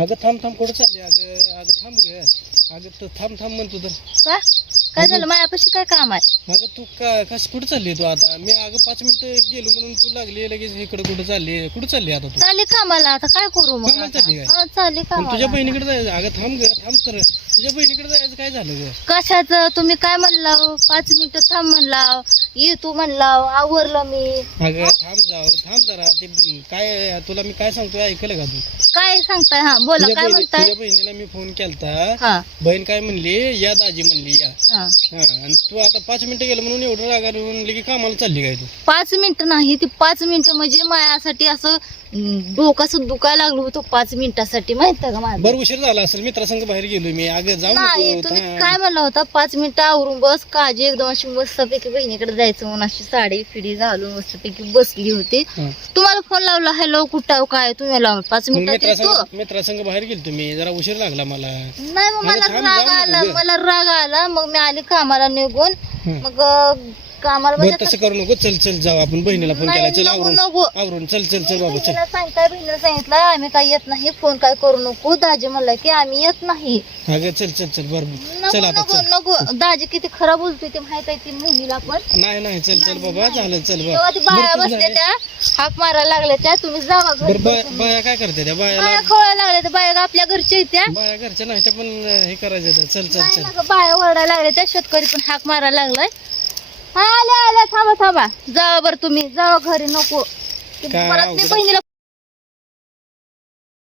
अगं थांब थांब कुठं चालली अगं अगं थांब ग अगं थांब थांब म्हणतो तर का काय झालं मायापाशी काय काम आहे? अगं तू कशी कुठं चालली तू आता मी अगं 5 मिनिटं गेलो म्हणून तू लागली लगेच इकडे कुठं चालली आता तू चालली कामाला आता काय करू मग कामाला चालली काय? हा, चालली पण तुझ्या कामाला. बहिणीकडे जायचं अगं थांब ग थांब तर तुझ्या बहिणीकडे जायचं काय झालं ग कशाचं तुम्ही काय म्हणला 5 मिनिटं थांब म्हणला ये तू म्हणला आवरलं मी. अगं थांब जरा ते काय तुला मी काय सांगतोय ऐकलं का तू काय सांगताय? हा बोला काय म्हणताय? तुझ्या बहिणीला मी फोन केलता हा बहीण काय म्हणली या दाजी म्हणली या हा हा आणि तू आता 5 मिनिटं गेलं म्हणून एवढं रागाने म्हणली की कामाला चालली काय तू 5 मिनिटं नाही ती 5 मिनिटं म्हणजे मायासाठी असं डोकं दुखायला लागलं होतं 5 मिनिटासाठी माहित आहे का माझं. बरं उशीर झाला असेल मित्रासंग बाहेर गेलोय मी अगं जाऊ नाही नको तुम्ही काय म्हणला होता 5 मिनिटं आवरून बस काळजी एकदम अशी मस्तपैकी बहिणीकडे जायचं म्हणून अशी साडी फिडी घालून मस्तपैकी बसली होती. हा. तुम्हाला फोन लावला हॅलो कुठं काय तुम्ही लावलं 5 मिनिटात येतो. मित्रासंग बाहेर गेलो मी जरा उशीर लागला मला नाही मग मला थांब, राग जाऊ आला नको ग. मला राग आला मग मी आली कामाला निघून मग कामाला बरं म्हणजे तसं करू नको चल जाऊ आपण बहिणीला फोन केला चल आवरून नको आवरून चल बाबा चल बहिणीला सांगताय बहिणीला सांगितलं आम्ही काय येत नाही फोन काय करू नको दाजी म्हणलं की आम्ही येत नाही. अगं चल बरं चल नको आता नको चल नको दाजी किती खराब बोलतोय ते माहित आहे ती मुलीला पण नाही चल बाबा झालं चल तेव्हा ती बाया बसल्या त्या हाक मारायला लागल्या त्या तुम्ही जावा घरी बरं बाया काय करते त्या बायाला बाया खवळायला लागल्या त्या बाया आपल्या घरच्या आहेत त्या बाया घरच्या नाही त्या पण हे करायचं चल नाही ना गं, बाया ओरडायला लागल्या त्या शेतकरी पण हाक मारायला लागलाय. हा आल्या थांबा जावा बरं तुम्ही जावा घरी नको. काय परत मी अवघड. बहिणीला